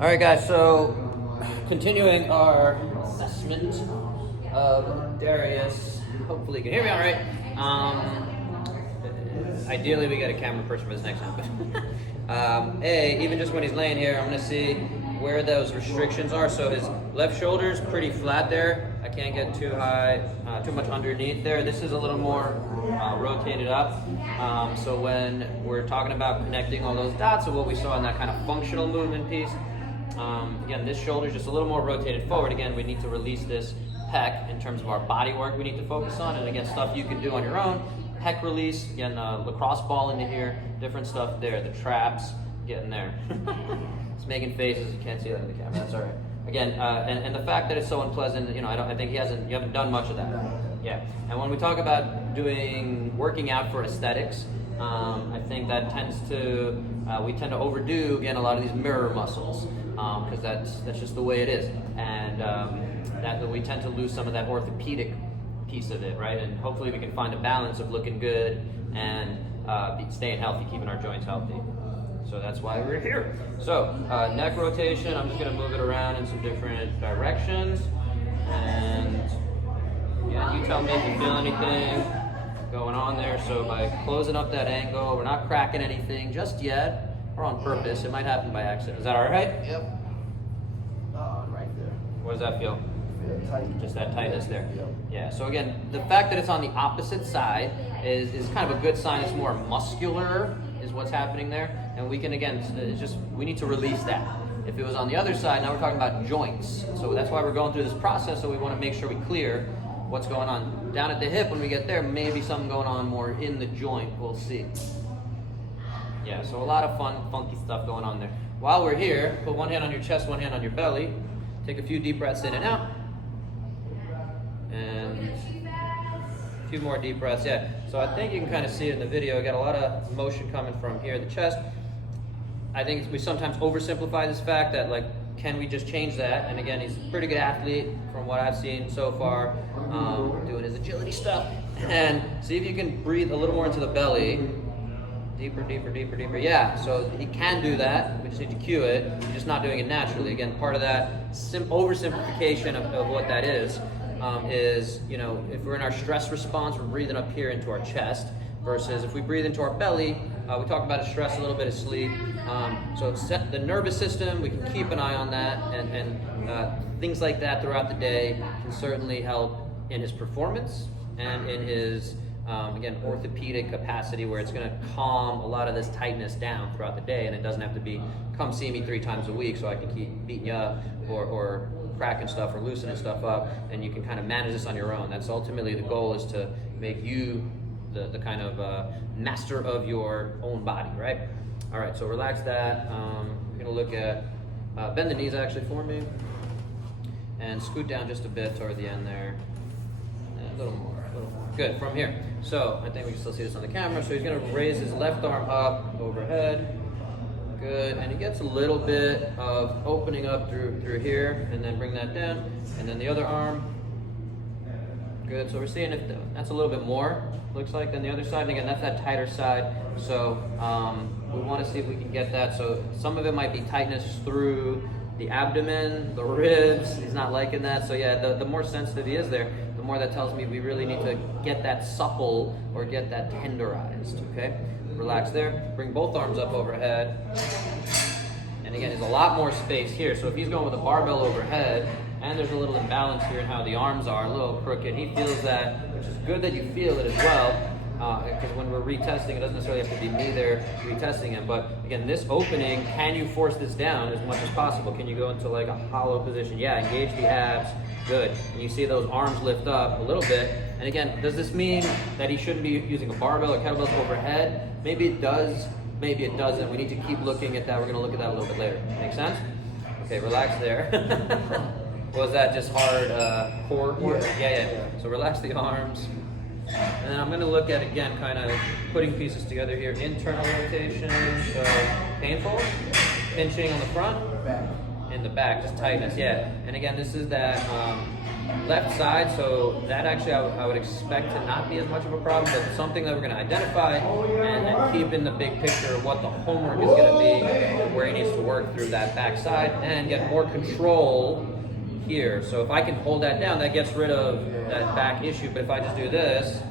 All right, guys, so continuing our assessment of Darius. Hopefully you can hear me all right. Ideally, we get a camera person for this next time. But even just when he's laying here, I'm going to see where those restrictions are. So his left shoulder is pretty flat there. I can't get too high, too much underneath there. This is a little more rotated up. So when we're talking about connecting all those dots of what we saw in that kind of functional movement piece, again, this shoulder is just a little more rotated forward. Again, we need to release this pec in terms of our body work we need to focus on. And again, stuff you can do on your own. Pec release, again, lacrosse ball into here, different stuff there. The traps, getting there. It's making faces, you can't see that in the camera, that's all right. Again, and the fact that it's so unpleasant, you know, I think you haven't done much of that. Yeah, and when we talk about working out for aesthetics, I think that we tend to overdo, again, a lot of these mirror muscles, because that's just the way it is. And that we tend to lose some of that orthopedic piece of it, right? And hopefully we can find a balance of looking good and staying healthy, keeping our joints healthy. So that's why we're here. So neck rotation, I'm just gonna move it around in some different directions. And yeah, you tell me if you feel anything going on there. So by closing up that angle, we're not cracking anything just yet, or on purpose. It might happen by accident. Is that all right? Yep. Right there. What does that feel? Tight. Just that tightness there. Yep. Yeah, so again, the fact that it's on the opposite side is kind of a good sign. It's more muscular is what's happening there. And we can, again, we need to release that. If it was on the other side, now we're talking about joints. So that's why we're going through this process, so we want to make sure we clear what's going on. Down at the hip, when we get there, maybe something going on more in the joint, we'll see. Yeah, so a lot of fun, funky stuff going on there. While we're here, put one hand on your chest, one hand on your belly. Take a few deep breaths in and out. And a few more deep breaths, yeah. So I think you can kind of see it in the video. I got a lot of motion coming from here, the chest. I think we sometimes oversimplify this fact that, like, can we just change that? And again, he's a pretty good athlete from what I've seen so far, doing his agility stuff. And see if you can breathe a little more into the belly. Deeper, deeper, deeper, deeper. Yeah, so he can do that. We just need to cue it. He's just not doing it naturally. Again, part of that oversimplification of what that is, you know, if we're in our stress response, we're breathing up here into our chest, versus if we breathe into our belly, we talk about stress a little bit of sleep. So the nervous system, we can keep an eye on that, and things like that throughout the day can certainly help in his performance and in his, again, orthopedic capacity, where it's going to calm a lot of this tightness down throughout the day, and it doesn't have to be, come see me 3 times a week so I can keep beating you up or cracking stuff or loosening stuff up, and you can kind of manage this on your own. That's ultimately the goal, is to make you the kind of master of your own body, right? All right, so relax that. We're gonna look at, bend the knees actually for me, and scoot down just a bit toward the end there. And a little more. Good, from here. So I think we can still see this on the camera. So he's gonna raise his left arm up overhead. Good, and he gets a little bit of opening up through here, and then bring that down, and then the other arm. Good, so we're seeing if that's a little bit more, looks like, than the other side, and again, that's that tighter side, so we want to see if we can get that. So some of it might be tightness through the abdomen, the ribs. He's not liking that, so yeah, the more sensitive he is there, the more that tells me we really need to get that supple or get that tenderized, okay? Relax there. Bring both arms up overhead. And again, there's a lot more space here. So if he's going with a barbell overhead, and there's a little imbalance here in how the arms are, a little crooked, he feels that, which is good that you feel it as well, because when we're retesting, it doesn't necessarily have to be me there retesting him. But again, this opening, can you force this down as much as possible? Can you go into like a hollow position? Yeah, engage the abs. Good. And you see those arms lift up a little bit. And again, does this mean that he shouldn't be using a barbell or kettlebells overhead? Maybe it does, maybe it doesn't. We need to keep looking at that. We're gonna look at that a little bit later. Make sense? Okay, relax there. Was that just hard core work? Yeah. So relax the arms. And then I'm gonna look at, again, kind of putting pieces together here. Internal rotation, so painful. Pinching on the front. In the back, just tightness, yeah. And again, this is that left side, so that actually I would expect to not be as much of a problem, but something that we're going to identify and then keep in the big picture of what the homework is going to be, where he needs to work through that back side and get more control here. So if I can hold that down, that gets rid of that back issue, but if I just do this,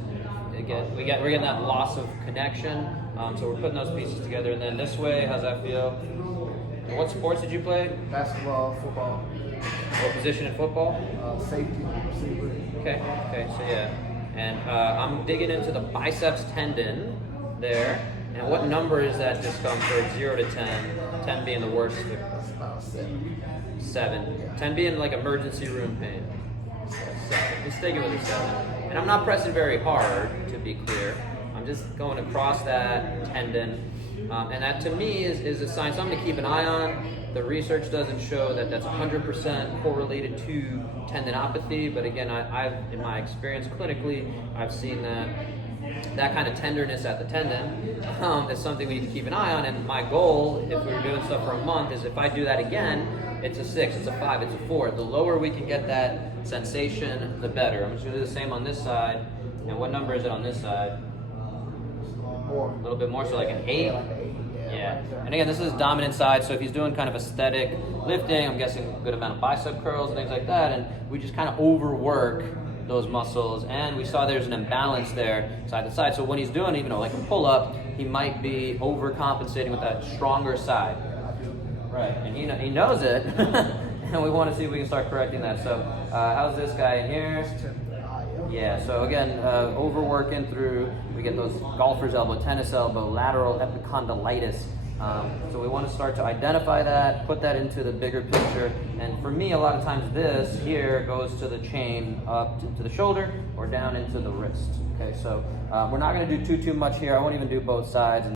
again, we're getting that loss of connection. So we're putting those pieces together, and then this way, how's that feel? And what sports did you play? Basketball, football. What position in football? Safety, receiver. Okay, so yeah. And I'm digging into the biceps tendon there. And what number is that discomfort? 0 to 10. 10 being the worst. That's about 7. 7. 10 being like emergency room pain. 7. Just sticking with the 7. And I'm not pressing very hard, to be clear. I'm just going across that tendon. And that to me is a sign, something to keep an eye on. The research doesn't show that that's 100% correlated to tendinopathy, but again, I've in my experience clinically, I've seen that kind of tenderness at the tendon is something we need to keep an eye on. And my goal, if we were doing stuff for a month, is if I do that again, it's a 6, it's a 5, it's a 4. The lower we can get that sensation, the better. I'm just going to do the same on this side. And what number is it on this side? More. A little bit more, so like an 8. Like an 8, Yeah. And again, this is dominant side, so if he's doing kind of aesthetic lifting, I'm guessing a good amount of bicep curls and things like that, and we just kind of overwork those muscles, and we saw there's an imbalance there side to side. So when he's doing even like a pull-up, he might be overcompensating with that stronger side. Right, and he knows it, and we want to see if we can start correcting that. So how's this guy in here? Yeah, so again, overworking through, we get those golfer's elbow, tennis elbow, lateral epicondylitis. So we want to start to identify that, put that into the bigger picture. And for me, a lot of times this here goes to the chain up to the shoulder or down into the wrist. Okay, so we're not going to do too much here. I won't even do both sides.